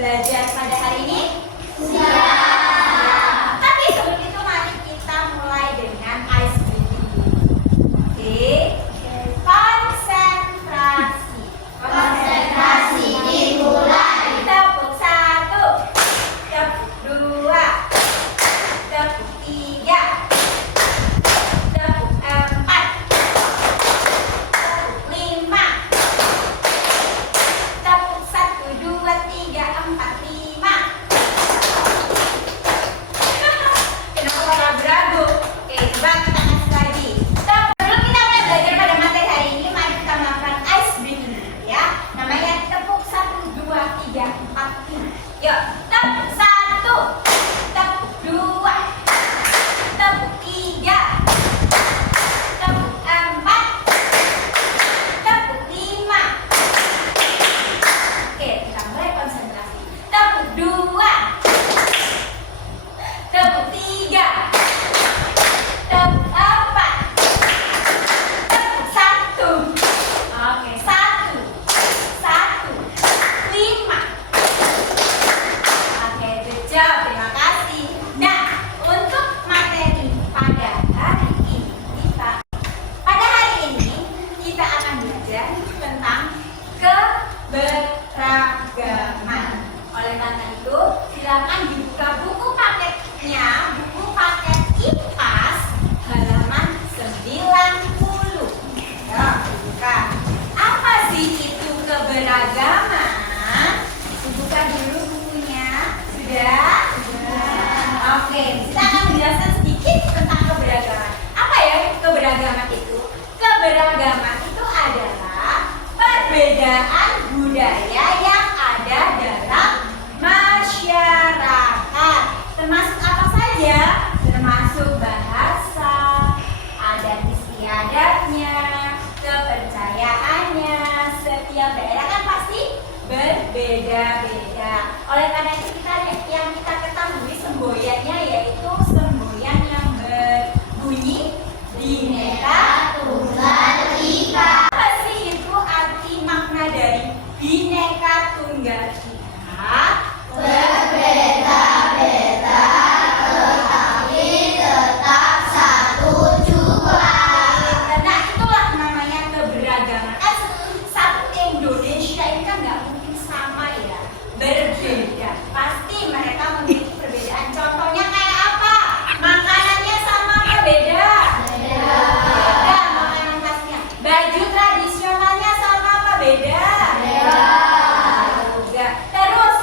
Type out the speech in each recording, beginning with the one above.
belajar pada hari ini? Siap. Tapi sebelum itu mari kita mulai dengan ice breathing. Oke. Konsentrasi. Konsentrasi dimulai. Tepuk 1, tepuk 2, tepuk 3, tepuk 4, tepuk 5, tepuk 1, 2, 3, 4, 5. Kenapa pada beragu? Oke, coba kita kasih lagi. Sebelum kita mulai belajar pada materi hari ini, mari kita melakukan ice breathing ya. Namanya tepuk 1, 2, 3, 4, 5. Yuk, tepuk 1, tepuk 2, tepuk 3, tepuk 4, tepuk 5. Oke, kita mulai konsentrasi. Tepuk 2, tepuk 3, tepuk 4, tepuk 1. Oke, 1, 1, 5. Oke, good job. Terima kasih. Nah, untuk materi pada hari ini kita akan belajar tentang keberagaman. Oleh karena itu, silakan dibuka buku paketnya, buku paket IPAS halaman 90. Ya, dibuka. Apa sih itu keberagaman? Dibuka dulu bukunya. Sudah? Oke, kita akan menjelaskan sedikit tentang keberagaman. Apa ya keberagaman itu? Keberagaman itu adalah perbedaan budaya yang ada dalam masyarakat. Termasuk apa saja? Termasuk bahasa, adat istiadatnya, kepercayaannya. Setiap daerah kan pasti berbeda-beda. Oleh karena itu yang kita ketahui semboyannya yaitu semboyan yang berbunyi Bhinneka Tunggal Ika. Apa sih itu arti makna dari Bhinneka Tunggal Ika? Berbeda-beda tetapi tetap satu jua. Nah, itulah namanya keberagaman. Kan satu Indonesia ini kan nggak mungkin sama ya, berbeda. Pasti mereka memiliki perbedaan. Contohnya kayak apa? Makanannya sama apa beda? Beda makanan khasnya. Baju tradisionalnya sama apa beda? Beda. Juga. Terus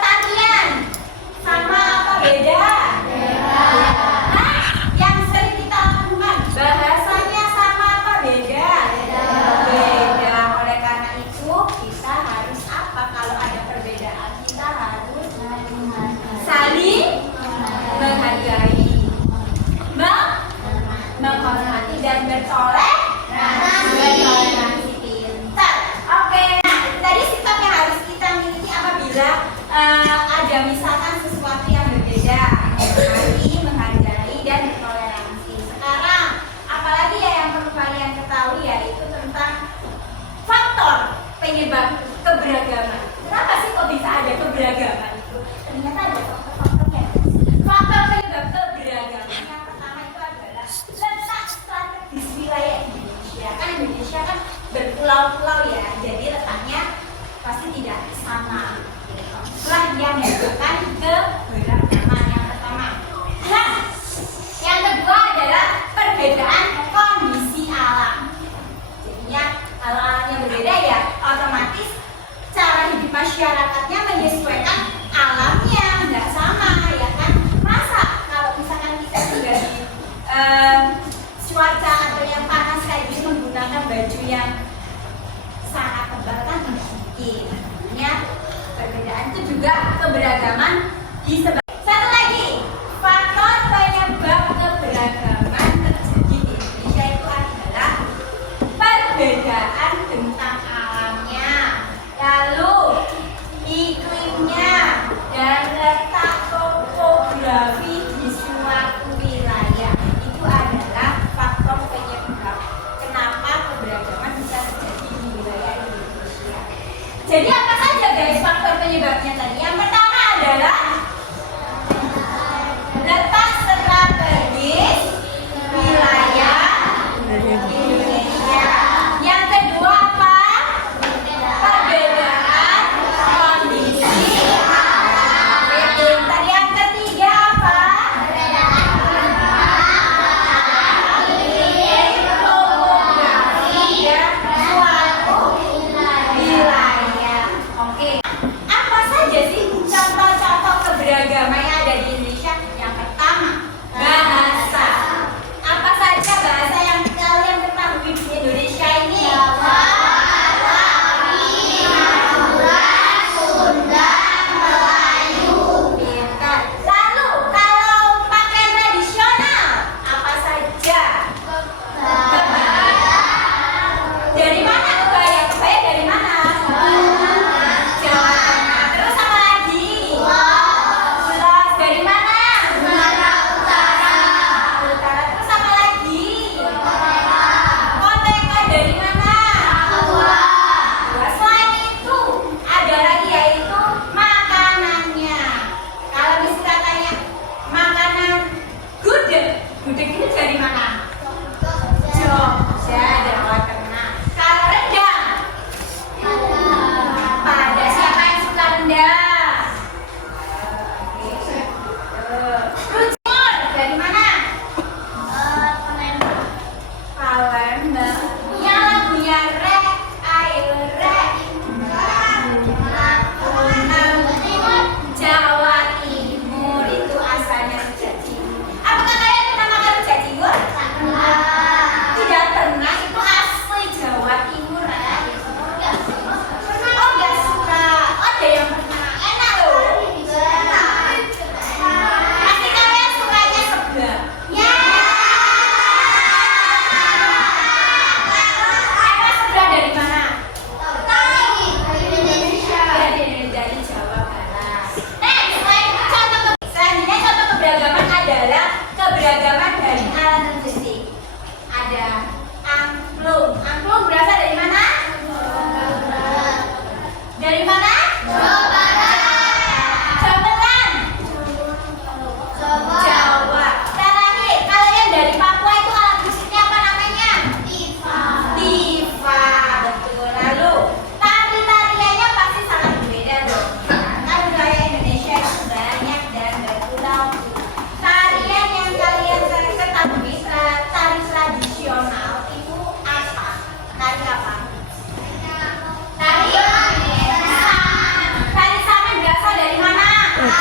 tarian sama apa beda? Hah? Yang sering kita lakukan bahasanya sama apa beda? Beda. Oleh karena itu kita harus apa? Kalau ada perbedaan kita harus saling menghargai, menghormati dan bertoleransi. Pintar. Oke. Nah, tadi sikap yang harus kita miliki apabila ada misalkan sesuatu yang berbeda, menghargai dan bertoleransi. Sekarang, apalagi ya yang perlu kalian ketahui yaitu tentang faktor penyebab keberagaman. Kenapa sih kok bisa ada keberagaman itu? Ternyata ada faktor-faktornya. Faktor penyebab keberagaman yang pertama itu adalah letak strategis wilayah Indonesia. Kan Indonesia kan berpulau-pulau ya, jadi letaknya pasti tidak sama. Itulah yang menyebabkan keberagaman yang pertama. Nah, yang kedua adalah perbedaan kondisi alam. Jadinya kalau alamnya berbeda ya otomatis cara hidup masyarakatnya menyesuaikan alamnya, nggak sama ya kan. Masa kalau misalkan kita tinggal di cuaca atau yang panas kayak gini menggunakan baju yang sangat tebal kan tidak mungkin. Artinya perbedaan itu juga keberagaman di satu lagi faktor penyebab keberagaman terjadi di Indonesia itu adalah perbedaan tentang alamnya, lalu iklimnya dan letak topografi di suatu wilayah. Itu adalah faktor penyebab kenapa keberagaman bisa terjadi di wilayah Indonesia. Jadi apa saja guys faktor penyebabnya tadi?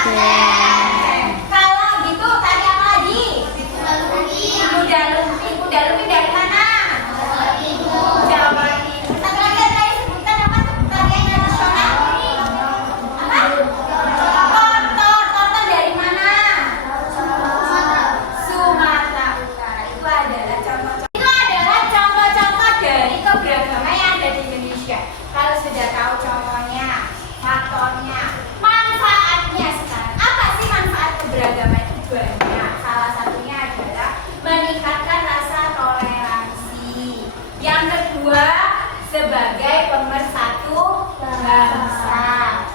Kalau gitu tadi apa lagi? Kuda lumping. Kuda lumping dari mana? Jawa Timur. Satu lagi yang tadi sebutkan apa tuh? Tarian nasional. Apa? Tortor dari mana? Sumatera Utara. Itu adalah contoh-contoh dari keberagaman yang ada di Indonesia. Kalau sudah tahu contohnya, faktornya, manfaatnya sekarang. Apa sih manfaat keberagaman itu? Banyak. Salah satunya adalah meningkatkan rasa toleransi. Yang kedua, sebagai pemersatu bangsa.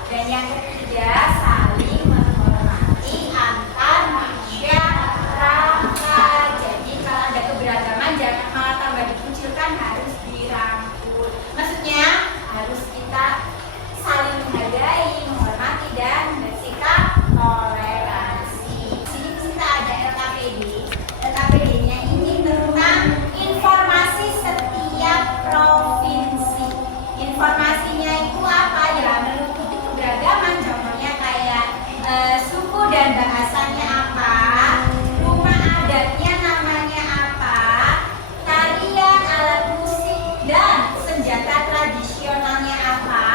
Dan yang ketiga, saling menghormati antar masyarakat. Jadi kalau ada keberagaman jangan malah tambah dikucilkan, harus dirangkul. Maksudnya harus kita saling menghargai, menghormati dan bersikap toleransi. Di sini kita ada LKPD. LKPD-nya ini tentang informasi setiap provinsi. Informasinya itu apa ya? Meliputi keberagaman. Contohnya kayak suku dan bahasanya apa, rumah adatnya namanya apa, tarian, alat musik dan senjata tradisionalnya apa,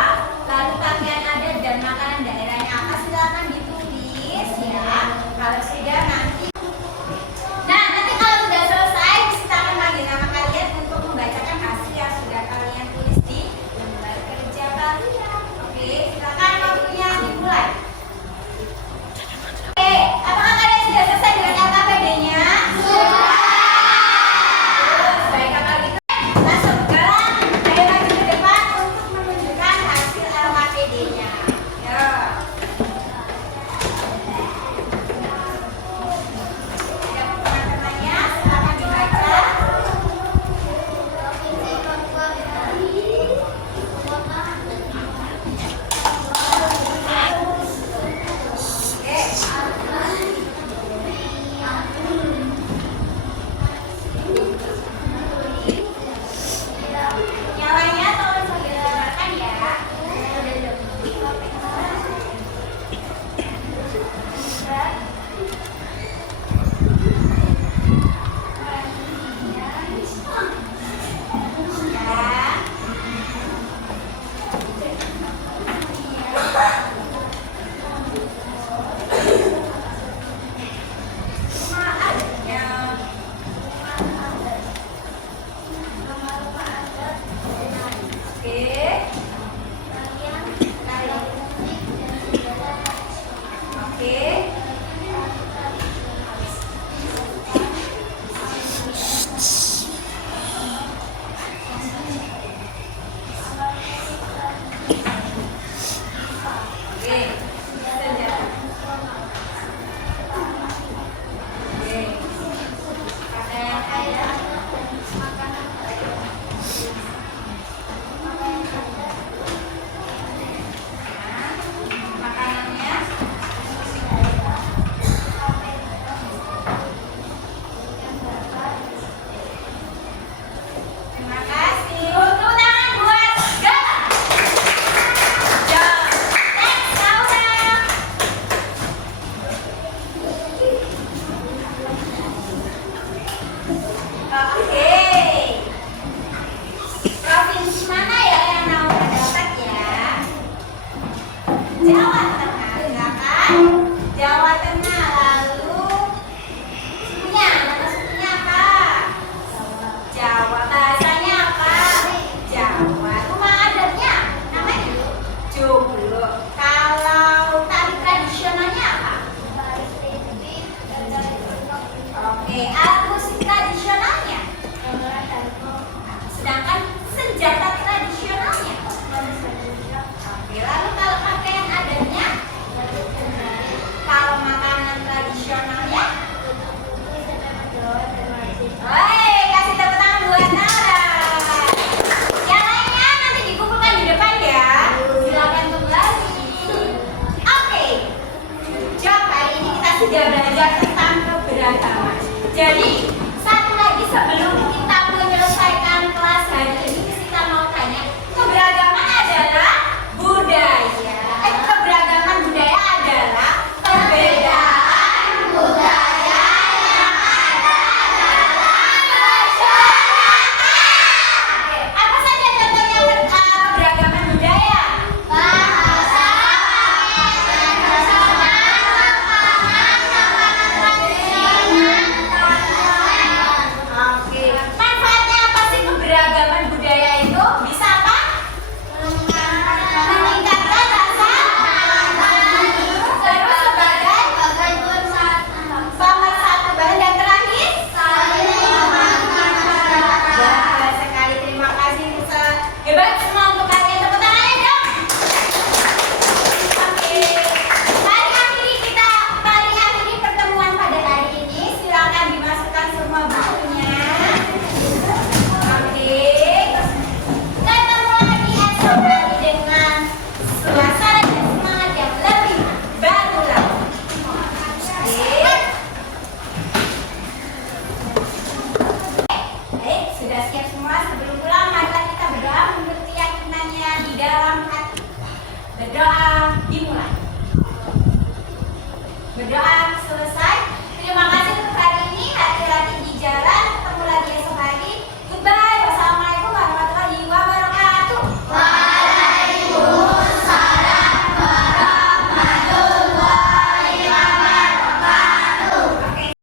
lalu pakaian adat dan makanan daerahnya apa. Silakan ditulis ya. Kalau sudah nanti. Nah, nanti kalau sudah selesai kita akan panggil nama kalian untuk membacakan hasil yang sudah kalian tulis di lembar kerja kalian. Oke, silakan waktunya dimulai. Oke, apakah kalian sudah selesai dengan LKPD-nya? Baik, kalau gitu langsung jalan. Ayo maju ke depan untuk menunjukkan hasil LKPD-nya. Ya. Teman-temannya silakan dibaca. Nyawanya tolong dilebarkan ya. Jadi